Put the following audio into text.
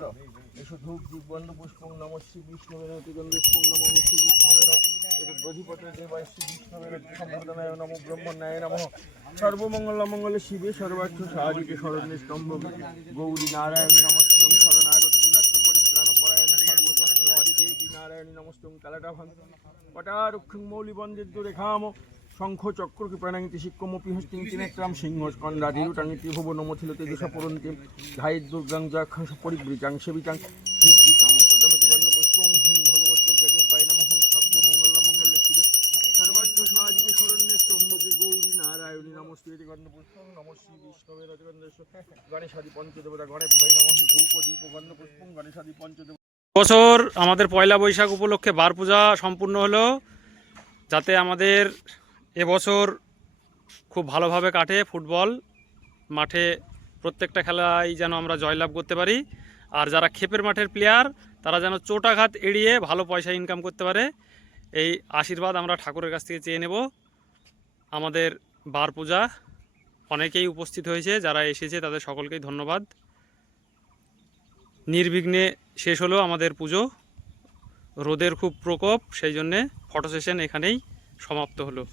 পঞ্চদশ এসো ধূপ দীপ বন্ধ পুষ্পং নম শ্রী বিষ্ণুবের অতিগন্ধপুষ্পং নম শ্রী বিষ্ণুবের দধিপতে দেবায় শ্রী বিষ্ণুবের সম্বর্ধনায় নম ব্রহ্মণ্যায় নম সর্বমঙ্গল মঙ্গলে শিবে সর্বার্থ সাহায্যে শরণ্যে স্তম্ভ গৌরী নারায়ণী নমস্তুং শরণাগত দিনাত্ম পরিত্রাণ পরায়ণ সর্বশক্তি হরিদেবী নারায়ণী নমস্তুং কালাটাভাং পটারুক্ষং মৌলিবন্দিত রেখাম শঙ্খ চক্র কৃপাণাঙ্গিতি শিক্ষমপি হস্তিং তিনেত্রাম সিংহ স্কন্দাধিরুটাঙ্গিতি ভুবনমথিল তেজসা পরন্তিম ধায়িত দুর্গাং যাক্ষাংস পরিবৃতাং সেবিতাং সিদ্ধিকাম প্রদমতি গন্ধপুষ্পং হিং ভগবত দুর্গা দেবায় নমঃ সর্বমঙ্গল মঙ্গলে শিবে সর্বার্থ সাহায্যে শরণ্যে স্তম্ভকে গৌরী নারায়ণী নমস্তে গন্ধপুষ্পং নম শ্রী বিষ্ণুবের অতিগন্ধেশ্বর গণেশাদি পঞ্চদেবতা গণেভ্যৈ নমঃ ধূপ দীপ গন্ধপুষ্পং গণেশাদি পঞ্চদেবতা। বছর আমাদের পয়লা বৈশাখ উপলক্ষে বার পূজা সম্পূর্ণ হলো, যাতে আমাদের এবছর খুব ভালোভাবে কাটে। ফুটবল মাঠে প্রত্যেকটা খেলায় যেন আমরা জয়লাভ করতে পারি, আর যারা ক্ষেপের মাঠের প্লেয়ার তারা যেন চোটাঘাত এড়িয়ে ভালো পয়সা ইনকাম করতে পারে, এই আশীর্বাদ আমরা ঠাকুরের কাছ থেকে চেয়ে নেব। আমাদের বার পূজা অনেকেই উপস্থিত হয়েছে, যারা এসেছে তাদের সকলকেই ধন্যবাদ। নির্বিঘ্নে শেষ হলো আমাদের পুজো। রোদের খুব প্রকোপ, সেই জন্যে ফটো সেশন এখানেই সমাপ্ত হলো।